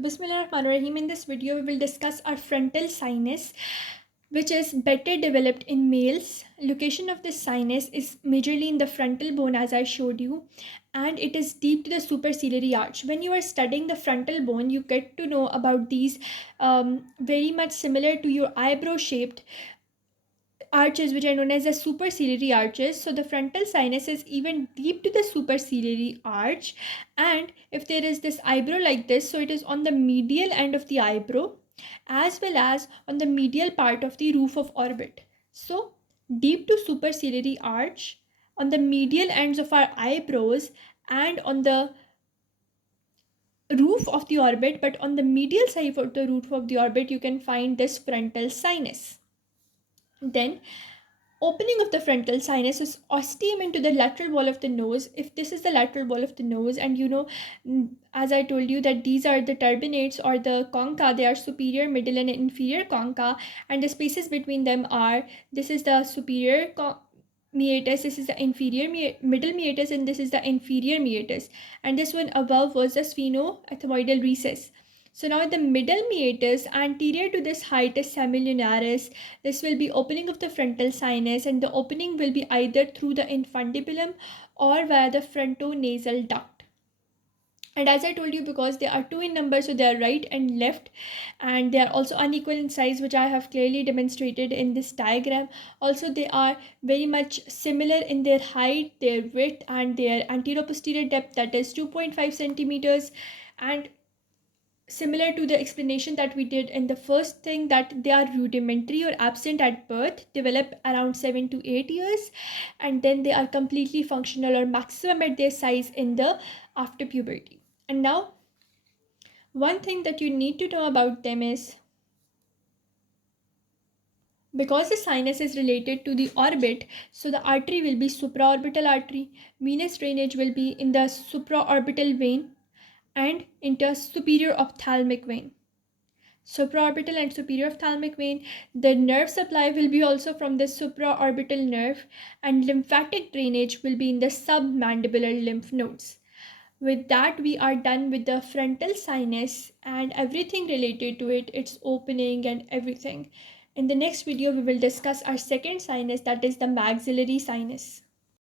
Bismillahirrahmanirrahim. In this video, we will discuss our frontal sinus, which is better developed in males. Location of this sinus is majorly in the frontal bone, as I showed you, and it is deep to the superciliary arch. When you are studying the frontal bone, you get to know about these very much similar to your eyebrow shaped arches, which are known as the superciliary arches. So the frontal sinus is even deep to the superciliary arch, and if there is this eyebrow like this, so it is on the medial end of the eyebrow as well as on the medial part of the roof of orbit. So deep to superciliary arch on the medial ends of our eyebrows and on the roof of the orbit, but on the medial side of the roof of the orbit you can find this frontal sinus. Then opening of the frontal sinus is ostium into the lateral wall of the nose. If this is the lateral wall of the nose, and as I told you that these are the turbinates or the concha, they are superior, middle and inferior concha, and the spaces between them are, this is the superior meatus, this is the inferior middle meatus, and this is the inferior meatus, and this one above was the sphenoethmoidal recess. So now the middle meatus anterior to this height is semilunaris. This will be opening of the frontal sinus, and the opening will be either through the infundibulum or via the frontonasal duct. And as I told you, because they are two in number, so they are right and left, and they are also unequal in size, which I have clearly demonstrated in this diagram. Also, they are very much similar in their height, their width, and their anteroposterior depth, that is 2.5 centimeters. And similar to the explanation that we did in the first thing, that they are rudimentary or absent at birth, develop around 7 to 8 years, and then they are completely functional or maximum at their size in the after puberty. And now one thing that you need to know about them is, because the sinus is related to the orbit, so the artery will be supraorbital artery, venous drainage will be in the supraorbital vein and into superior ophthalmic vein. Supraorbital and superior ophthalmic vein. The nerve supply will be also from the supraorbital nerve, and lymphatic drainage will be in the submandibular lymph nodes. With that, we are done with the frontal sinus and everything related to it, its opening and everything. In the next video, we will discuss our second sinus, that is the maxillary sinus.